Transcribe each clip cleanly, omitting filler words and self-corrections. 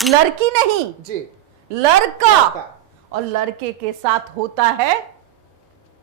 लड़की नहीं जी, लड़का। और लड़के के साथ होता है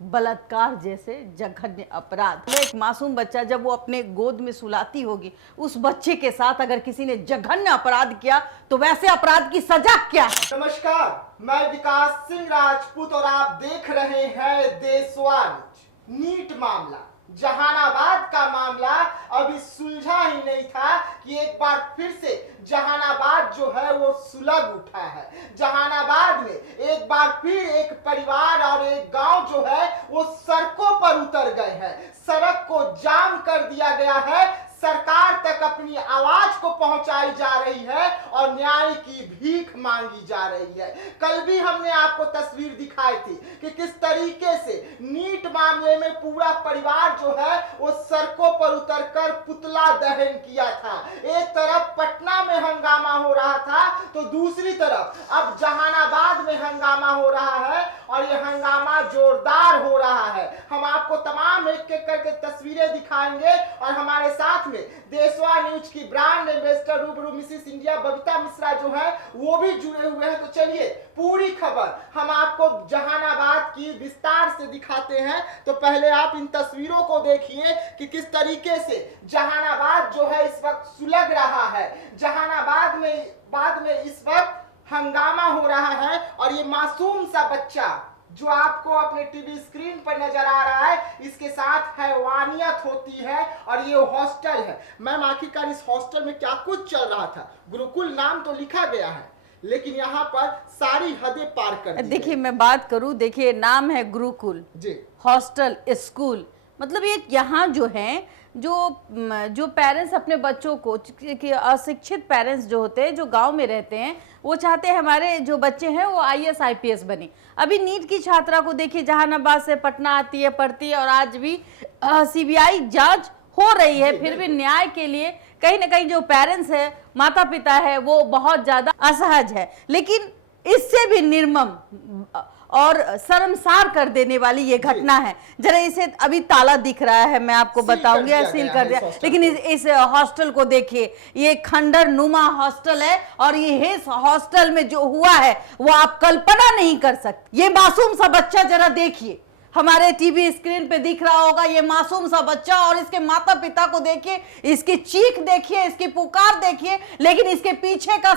बलात्कार जैसे जघन्य अपराध। एक मासूम बच्चा जब वो अपने गोद में सुलाती होगी, उस बच्चे के साथ अगर किसी ने जघन्य अपराध किया तो वैसे अपराध की सजा क्या है? नमस्कार, मैं विकास सिंह राजपूत और आप देख रहे हैं देशवान। नीट मामला, जहानाबाद का मामला अभी सुलझा ही नहीं था कि एक बार फिर से जहानाबाद जो है वो सुलग उठा है। जहानाबाद में एक बार फिर एक परिवार और एक गांव जो है वो सड़कों पर उतर गए हैं। सड़क को जाम कर दिया गया है, सरकार तक अपनी आवाज को पहुंचाई जा रही है और न्याय की भीख मांगी जा रही है। कल भी हमने आपको तस्वीर दिखाई थी कि किस तरीके से नीट मामले में पूरा परिवार जो है वो सड़कों पर उतरकर पुतला दहन किया था। एक तरफ पटना में हंगामा हो रहा था तो दूसरी तरफ अब जहानाबाद में हंगामा हो रहा है और ये हंगामा जोरदार हो रहा है। हम आपको तमाम एक एक करके तस्वीरें दिखाएंगे और हमारे साथ में देशवा न्यूज की ब्रांड एम्बेसडर रूबरू मिसेस इंडिया बबीता मिश्रा जो है वो भी जुड़े हुए हैं। तो चलिए पूरी खबर हम आपको जहानाबाद की विस्तार से दिखाते हैं। तो पहले आप इन तस्वीरों को देखिए कि किस तरीके से जहानाबाद जो है इस वक्त सुलग रहा है। जहानाबाद में इस वक्त हंगामा हो रहा है और ये मासूम सा बच्चा जो आपको अपने टीवी स्क्रीन पर नजर आ रहा है, इसके साथ हैवानियत होती है और ये हॉस्टल है। मैम, आखिरकार इस हॉस्टल में क्या कुछ चल रहा था? गुरुकुल नाम तो लिखा गया है लेकिन यहाँ पर सारी हदें पार कर दी। देखिए मैं बात करूं, देखिए नाम है गुरुकुल जी, हॉस्टल, स्कूल, मतलब ये यहाँ जो है जो पेरेंट्स अपने बच्चों को, अशिक्षित पेरेंट्स जो होते हैं, जो गांव में रहते हैं, वो चाहते हैं हमारे जो बच्चे हैं वो IAS IPS बने। अभी नीट की छात्रा को देखिए, जहानाबाद से पटना आती है, पढ़ती है और आज भी CBI जांच हो रही है। फिर भी न्याय के लिए कहीं ना कहीं जो पेरेंट्स है, माता पिता है, वो बहुत ज्यादा असहज है। लेकिन इससे भी निर्मम और शर्मसार कर देने वाली ये घटना है। जरा इसे अभी ताला दिख रहा है, मैं आपको बताऊंगी, सील कर दिया, लेकिन इस हॉस्टल को देखिए, ये खंडर नुमा हॉस्टल है और ये इस हॉस्टल में जो हुआ है वो आप कल्पना नहीं कर सकते। ये मासूम सा बच्चा जरा देखिए, हमारे टीवी स्क्रीन पे दिख रहा होगा, ये मासूम सा बच्चा और इसके माता पिता को देखिए, इसकी चीख देखिए, इसकी पुकार देखिए। लेकिन इसके पीछे का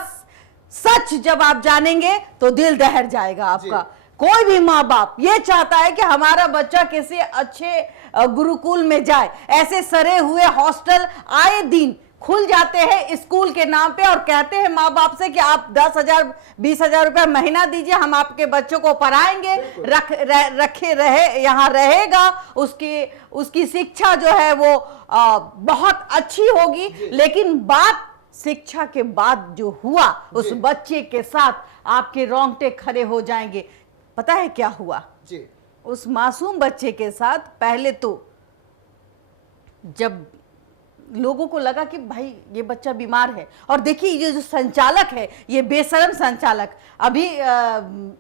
सच जब आप जानेंगे तो दिल दहर जाएगा आपका। कोई भी माँ बाप ये चाहता है कि हमारा बच्चा किसी अच्छे गुरुकुल में जाए। ऐसे सरे हुए हॉस्टल आए दिन खुल जाते हैं स्कूल के नाम पे और कहते हैं माँ बाप से कि आप 10,000 20,000 रुपया महीना दीजिए, हम आपके बच्चों को पढ़ाएंगे, रखे रहे यहाँ रहेगा, उसकी शिक्षा जो है वो बहुत अच्छी होगी। लेकिन बात शिक्षा के बाद जो हुआ उस बच्चे के साथ, आपके रोंगटे खड़े हो जाएंगे। पता है क्या हुआ जी? उस मासूम बच्चे के साथ पहले तो जब लोगों को लगा कि भाई ये बच्चा बीमार है, और देखिए ये जो संचालक है, ये बेशरम संचालक, अभी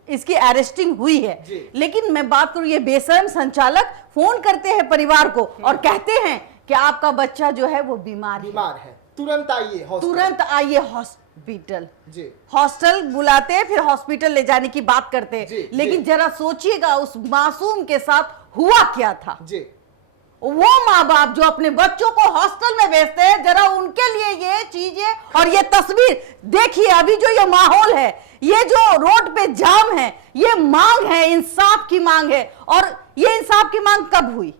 इसकी अरेस्टिंग हुई है। लेकिन मैं बात करूं, ये बेशरम संचालक फोन करते हैं परिवार को और कहते हैं कि आपका बच्चा जो है वो बीमार है, तुरंत आइए हॉस्पिटल। हॉस्टल बुलाते हैं, फिर हॉस्पिटल ले जाने की बात करते हैं। लेकिन जरा सोचिएगा उस मासूम के साथ हुआ क्या था। वो माँ बाप जो अपने बच्चों को हॉस्टल में भेजते हैं, जरा उनके लिए ये चीजें और ये तस्वीर देखिए। अभी जो ये माहौल है, ये जो रोड पे जाम है, ये मांग है, इंसाफ की मांग है। और ये इंसाफ की मांग कब हुई?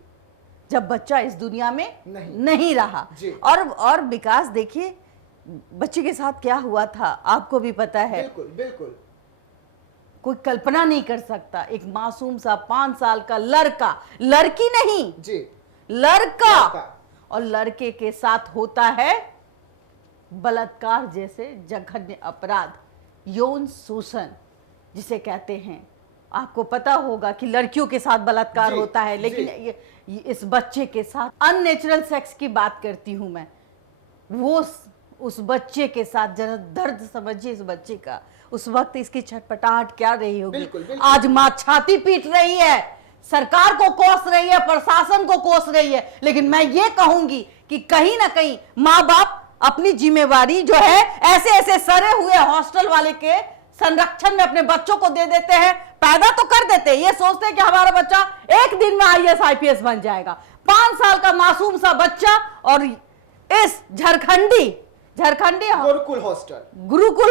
जब बच्चा इस दुनिया में नहीं रहा। और विकास देखिए बच्चे के साथ क्या हुआ था, आपको भी पता है। बिल्कुल कोई कल्पना नहीं कर सकता। एक मासूम सा 5 साल का लड़का, लड़की नहीं लड़का, और लड़के के साथ होता है बलात्कार जैसे जघन्य अपराध, यौन शोषण जिसे कहते हैं। आपको पता होगा कि लड़कियों के साथ बलात्कार होता है, लेकिन इस बच्चे के साथ अननेचुरल सेक्स की बात करती हूं मैं। वो उस बच्चे के साथ, जरा दर्द समझिए इस बच्चे का। उस वक्त इसकी छटपटाहट क्या रही होगी। आज माँ छाती पीट रही है, सरकार को कोस रही है, प्रशासन को कोस रही है। लेकिन मैं ये कहूंगी कि कहीं ना कहीं माँ बाप अपनी जिम्मेवारी जो है ऐसे ऐसे सरे हुए हॉस्टल वाले के संरक्षण में अपने बच्चों को दे देते हैं, पैदा तो कर देते हैं, ये सोचते हैं कि हमारा बच्चा एक दिन में आईएएस आईपीएस बन जाएगा। 5 साल का मासूम सा बच्चा, और इस झारखंडी गुरुकुल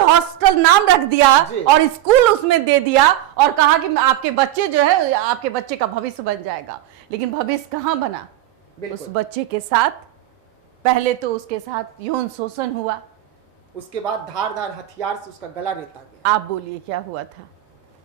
हॉस्टल नाम रख दिया और स्कूल उसमें दे दिया और कहा कि आपके बच्चे जो है, आपके बच्चे का भविष्य बन जाएगा। लेकिन भविष्य कहां बना? उस बच्चे के साथ पहले तो उसके साथ यौन शोषण हुआ, उसके बाद धार हथियार से उसका गला रेता गया। आप बोलिए क्या हुआ था?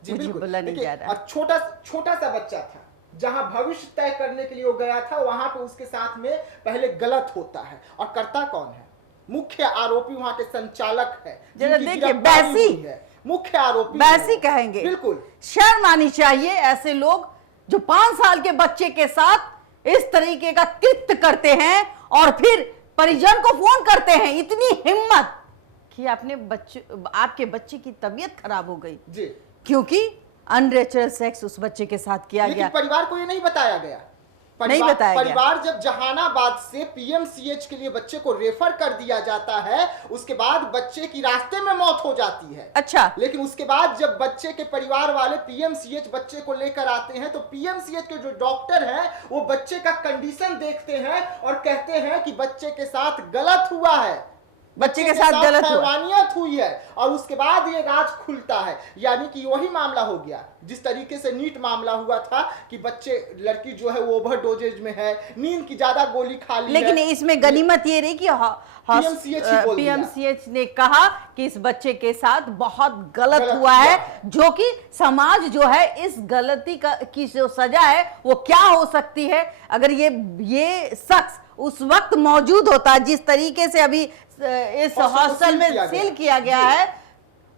जी मुझे बोला नहीं जा रहा। और छोटा सा बच्चा था, जहां भविष्य तय करने के लिए वो गया था, वहां पे उसके साथ में पहले गलत होता है। और करता कौन है? मुख्य आरोपी वहां के संचालक है। जरा देखिए, बैसी है मुख्य आरोपी, बैसी कहेंगे। बिल्कुल शर्म आनी चाहिए ऐसे लोग जो 5 साल के बच्चे के साथ इस तरीके का कृत्य करते हैं और फिर परिजन को फोन करते हैं। इतनी हिम्मत कि आपके बच्चे की तबीयत खराब हो गई जी, क्योंकि अननेचुरल सेक्स उस बच्चे के साथ किया गया। परिवार को ये नहीं बताया गया। परिवार जब जहानाबाद से पीएमसीएच के लिए बच्चे को रेफर कर दिया जाता है, उसके बाद बच्चे की रास्ते में मौत हो जाती है। अच्छा, लेकिन उसके बाद जब बच्चे के परिवार वाले पीएमसीएच बच्चे को लेकर आते हैं, तो पीएमसीएच के जो डॉक्टर हैं वो बच्चे का कंडीशन देखते हैं और कहते हैं कि बच्चे के साथ गलत हुआ है, बच्चे के साथ गलत हैवानियत हुई है। और उसके बाद ये राज खुलता है। यानी कि वही मामला हो गया जिस तरीके से नीट मामला हुआ था कि लड़की जो है वो ओवरडोजेज में है, नींद की ज्यादा गोली खा ली। लेकिन इसमें गनीमत ये रही कि पीएमसीएच ने कहा कि इस बच्चे के साथ बहुत गलत हुआ है, जो कि समाज जो है इस गलती की जो सजा है वो क्या हो सकती है। अगर ये शख्स उस वक्त मौजूद होता जिस तरीके से अभी इस हॉस्टल में सील किया गया है,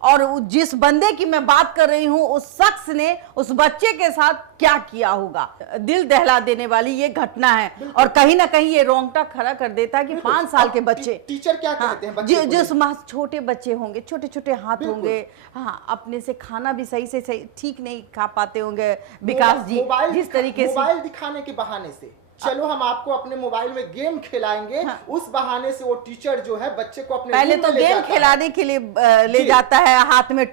और जिस बंदे की मैं बात कर रही हूं, उस शख्स ने उस बच्चे के साथ क्या किया होगा। दिल दहला देने वाली ये घटना है और कहीं ना कहीं ये रोंगटा खड़ा कर देता है कि 5 साल के बच्चे, टीचर क्या कहते हैं बच्चे जो छोटे बच्चे होंगे, छोटे छोटे हाथ होंगे, हाँ, अपने से खाना भी सही से सही ठीक नहीं खा पाते होंगे विकास जी, जिस तरीके से मोबाइल दिखाने के बहाने से, चलो हम आपको अपने मोबाइल में गेम खिलाएंगे, हाँ। उस बहाने से वो टीचर जो है बच्चे को अपने पहले तो गेम खिलाने के लिए ले जाता है, हाथ में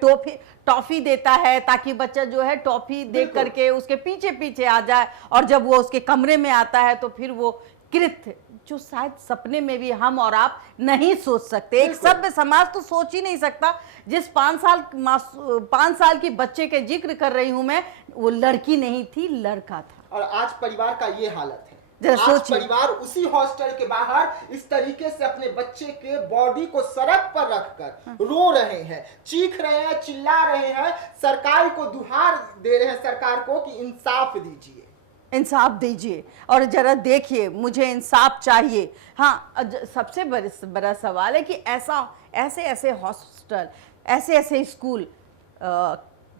टॉफी देता है ताकि बच्चा जो है टॉफी देख करके उसके पीछे पीछे आ जाए, और जब वो उसके कमरे में आता है तो फिर वो कृत्य जो शायद सपने में भी हम और आप नहीं सोच सकते, एक सभ्य समाज तो सोच ही नहीं सकता। जिस 5 साल की बच्चे के जिक्र कर रही हूं मैं, वो लड़की नहीं थी, लड़का था। और आज परिवार का ये हालत है। आज परिवार उसी हॉस्टल के बाहर इस तरीके से अपने बच्चे के बॉडी को सड़क पर रखकर रो रहे हैं, चीख रहे हैं, चिल्ला रहे हैं, सरकार को दुहार दे रहे हैं, सरकार को कि इंसाफ दीजिए, इंसाफ दीजिए। और जरा देखिए, मुझे इंसाफ चाहिए। हाँ, सबसे बड़ा सवाल है कि ऐसे हॉस्टल, ऐसे स्कूल,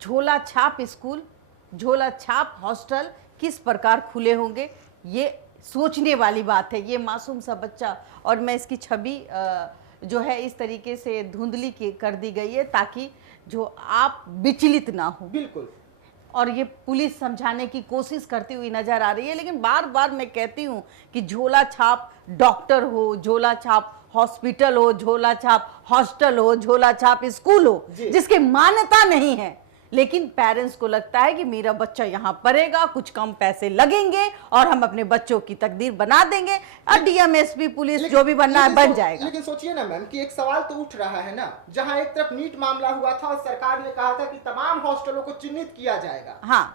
झोला छाप हॉस्टल किस प्रकार खुले होंगे, ये सोचने वाली बात है। ये मासूम सा बच्चा, और मैं इसकी छवि जो है इस तरीके से धुंधली कर दी गई है ताकि जो आप विचलित ना हो। बिल्कुल। और ये पुलिस समझाने की कोशिश करती हुई नजर आ रही है, लेकिन बार बार मैं कहती हूँ कि झोला छाप डॉक्टर हो, झोला छाप हॉस्पिटल हो, झोला छाप हॉस्टल हो, झोला छाप स्कूल हो, जिसकी मान्यता नहीं है, लेकिन पेरेंट्स को लगता है कि मेरा बच्चा यहाँ पढ़ेगा, कुछ कम पैसे लगेंगे और हम अपने बच्चों की तकदीर बना देंगे, और डीएमएसपी पुलिस जो भी बनना है बन जाएगा। लेकिन सोचिए ना मैम कि एक सवाल तो उठ रहा है ना, जहाँ एक तरफ नीट मामला हुआ था और सरकार ने कहा था कि तमाम हॉस्टलों को चिन्हित किया जाएगा, हाँ,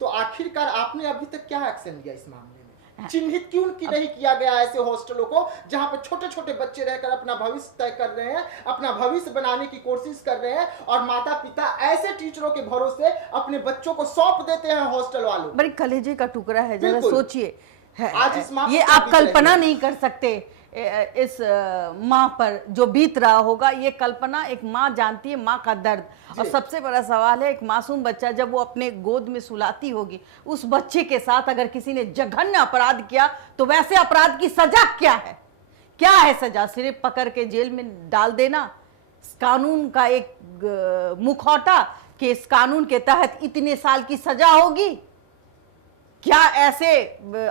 तो आखिरकार आपने अभी तक क्या एक्शन लिया इस मामले में? चिन्हित क्यों नहीं किया गया ऐसे हॉस्टलों को जहां पे छोटे छोटे बच्चे रहकर अपना भविष्य तय कर रहे हैं, अपना भविष्य बनाने की कोशिश कर रहे हैं, और माता पिता ऐसे टीचरों के भरोसे अपने बच्चों को सौंप देते हैं हॉस्टल वालों। बड़ी कलेजे का टुकड़ा है, जरा सोचिए। आज इस ये आप कल्पना नहीं कर सकते इस माँ पर जो बीत रहा होगा। ये कल्पना एक माँ जानती है, माँ का दर्द। और सबसे बड़ा सवाल है, एक मासूम बच्चा जब वो अपने गोद में सुलाती होगी, उस बच्चे के साथ अगर किसी ने जघन्य अपराध किया तो वैसे अपराध की सजा क्या है? क्या है सजा? सिर्फ पकड़ के जेल में डाल देना? कानून का एक मुखौटा कि इस कानून के तहत इतने साल की सजा होगी? क्या ऐसे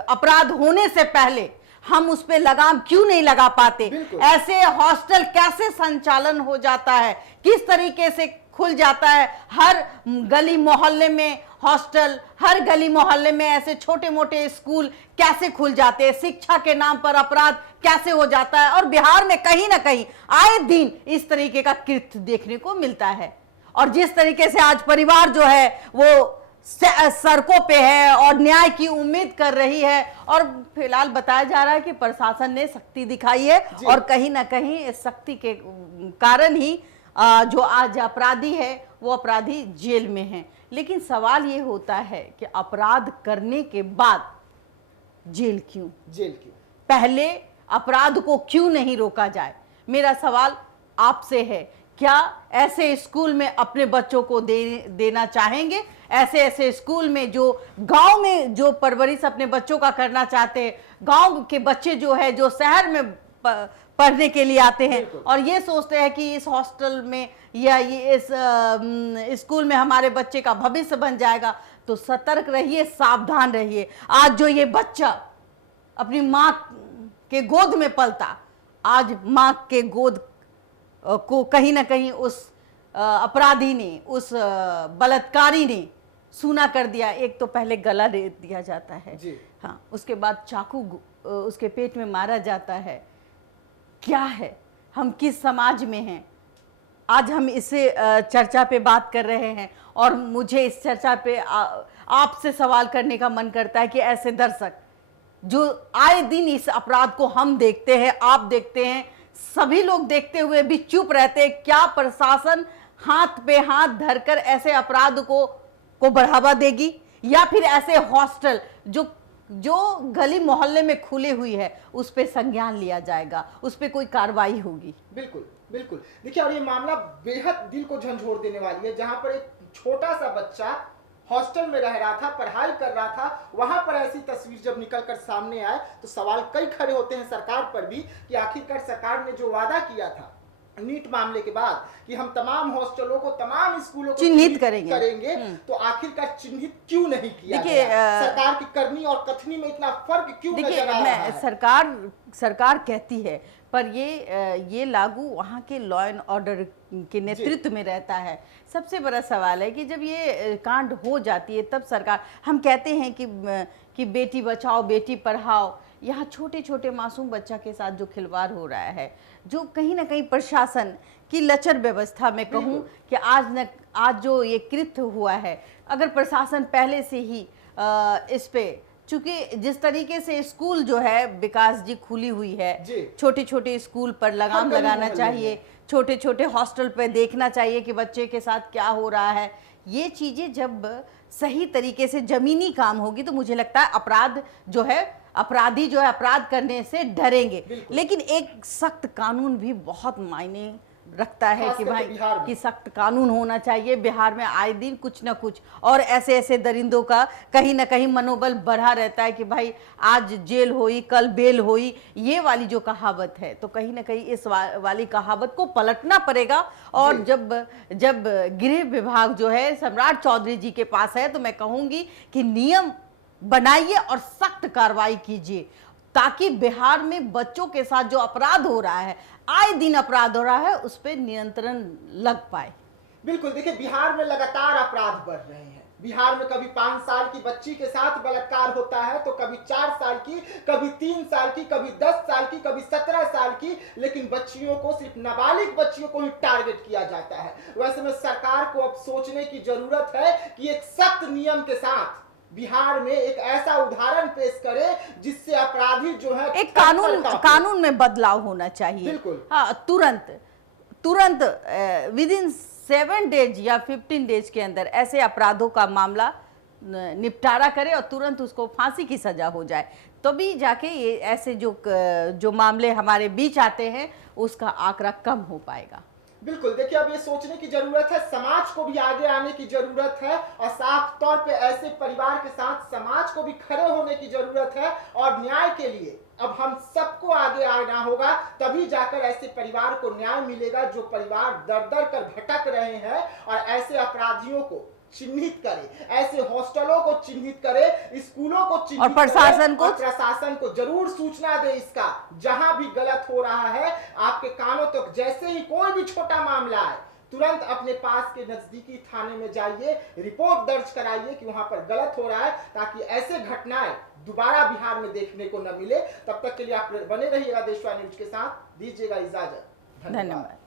अपराध होने से पहले हम उस पे लगाम क्यों नहीं लगा पाते? बिल्कुल। ऐसे हॉस्टल कैसे संचालन हो जाता है, किस तरीके से खुल जाता है? हर गली मोहल्ले में हॉस्टल, हर गली मोहल्ले में ऐसे छोटे मोटे स्कूल कैसे खुल जाते हैं? शिक्षा के नाम पर अपराध कैसे हो जाता है? और बिहार में कहीं ना कहीं आए दिन इस तरीके का कृत्य देखने को मिलता है। और जिस तरीके से आज परिवार जो है वो सड़कों पे है और न्याय की उम्मीद कर रही है, और फिलहाल बताया जा रहा है कि प्रशासन ने सख्ती दिखाई है और कहीं ना कहीं इस सख्ती के कारण ही जो आज अपराधी है वो अपराधी जेल में हैं। लेकिन सवाल ये होता है कि अपराध करने के बाद जेल क्यों? पहले अपराध को क्यों नहीं रोका जाए? मेरा सवाल आपसे है, क्या ऐसे स्कूल में अपने बच्चों को देना चाहेंगे? ऐसे स्कूल में जो गांव में जो परवरिश अपने बच्चों का करना चाहते हैं, गांव के बच्चे जो है जो शहर में पढ़ने के लिए आते हैं और ये सोचते हैं कि इस हॉस्टल में या ये इस स्कूल में हमारे बच्चे का भविष्य बन जाएगा, तो सतर्क रहिए, सावधान रहिए। आज जो ये बच्चा अपनी माँ के गोद में पलता, आज माँ के गोद को कहीं ना कहीं उस अपराधी ने, उस बलात्कारी ने सूना कर दिया। एक तो पहले गला दे दिया जाता है, हाँ, उसके बाद चाकू उसके पेट में मारा जाता है। क्या है, हम किस समाज में हैं? आज हम इसे चर्चा पे बात कर रहे हैं और मुझे इस चर्चा पे आपसे सवाल करने का मन करता है कि ऐसे दर्शक जो आए दिन इस अपराध को हम देखते हैं, आप देखते हैं, सभी लोग देखते हुए भी चुप रहते हैं, क्या प्रशासन हाथ पे हाथ धरकर ऐसे अपराध को बढ़ावा देगी? या फिर ऐसे हॉस्टल जो गली मोहल्ले में खुली हुई है उस पे संज्ञान लिया जाएगा, उस पे कोई कार्रवाई होगी? बिल्कुल बिल्कुल। देखिए, और ये मामला बेहद दिल को झंझोर देने वाली है, जहां पर एक छोटा सा बच्चा हॉस्टल में रह रहा था, पढ़ाई कर रहा था, वहां पर ऐसी तस्वीर जब निकलकर सामने आए तो सवाल कई खड़े होते हैं सरकार पर भी कि आखिरकार सरकार ने जो वादा किया था नीट मामले के बाद कि हम तमाम हॉस्टलों को, तमाम स्कूलों को चिन्हित करेंगे, तो आखिरकार चिन्हित क्यों नहीं किया गया? सरकार की करनी और कथनी में इतना फर्क क्यों नजर आ रहा है? सरकार कहती है, पर ये लागू वहाँ के लॉ एंड ऑर्डर के नेतृत्व में रहता है। सबसे बड़ा सवाल है कि जब ये कांड हो जाती है तब सरकार, हम कहते हैं कि बेटी बचाओ बेटी पढ़ाओ, यहाँ छोटे छोटे मासूम बच्चा के साथ जो खिलवाड़ हो रहा है, जो कहीं ना कहीं प्रशासन की लचर व्यवस्था में कहूँ कि आज जो ये कृत्य हुआ है, अगर प्रशासन पहले से ही इस पे, चूंकि जिस तरीके से स्कूल जो है विकास जी खुली हुई है, छोटे छोटे स्कूल पर लगाम लगाना चाहिए, छोटे छोटे हॉस्टल पर देखना चाहिए कि बच्चे के साथ क्या हो रहा है। ये चीज़ें जब सही तरीके से जमीनी काम होगी तो मुझे लगता है अपराधी जो है अपराध करने से डरेंगे। लेकिन एक सख्त कानून भी बहुत मायने रखता है कि भाई कि सख्त कानून होना चाहिए। बिहार में आए दिन कुछ ना कुछ और ऐसे दरिंदों का कहीं ना कहीं मनोबल बढ़ा रहता है कि भाई आज जेल होई कल बेल होई, ये वाली जो कहावत है, तो कहीं ना कहीं इस वाली कहावत को पलटना पड़ेगा। और जब गृह विभाग जो है सम्राट चौधरी जी के पास है, तो मैं कहूँगी कि नियम बनाइए और सख्त कार्रवाई कीजिए, ताकि बिहार में बच्चों के साथ जो अपराध हो रहा है, आए दिन अपराध हो रहा है, उस पर नियंत्रण लग पाए। बिल्कुल, देखिए बिहार में लगातार अपराध बढ़ रहे हैं। बिहार में कभी 5 साल की बच्ची के साथ बलात्कार होता है, तो कभी 4 साल की, कभी 3 साल की, कभी 10 साल की, कभी 17 साल की, लेकिन बच्चियों को, सिर्फ नाबालिग बच्चियों को ही टारगेट किया जाता है। वैसे में सरकार को अब सोचने की जरूरत है कि एक सख्त नियम के साथ बिहार में एक ऐसा उदाहरण पेश करे जिससे अपराधी जो है, एक कानून में बदलाव होना चाहिए। बिल्कुल, हाँ, तुरंत विद इन 7 डेज या 15 डेज के अंदर ऐसे अपराधों का मामला निपटारा करे और तुरंत उसको फांसी की सजा हो जाए, तभी जाके ये ऐसे जो मामले हमारे बीच आते हैं उसका आंकड़ा कम हो पाएगा। बिल्कुल, देखिए अब ये सोचने की जरूरत है, समाज को भी आगे आने की जरूरत है और साफ तौर पे ऐसे परिवार के साथ समाज को भी खड़े होने की जरूरत है। और न्याय के लिए अब हम सबको आगे आना होगा, तभी जाकर ऐसे परिवार को न्याय मिलेगा जो परिवार दर दर कर भटक रहे हैं और ऐसे अपराधियों को चिन्हित करे, ऐसे हॉस्टलों को चिन्हित करे, स्कूलों को चिन्हित और प्रशासन करे, को, और प्रशासन को जरूर सूचना दे इसका। जहां भी गलत हो रहा है आपके कानों तक, जैसे ही कोई भी छोटा मामला है तुरंत अपने पास के नजदीकी थाने में जाइए, रिपोर्ट दर्ज कराइए कि वहां पर गलत हो रहा है, ताकि ऐसे घटनाएं दोबारा बिहार में देखने को न मिले। तब तक के लिए आप बने रहिएगा देशवा न्यूज के साथ, दीजिएगा इजाजत। धन्यवाद।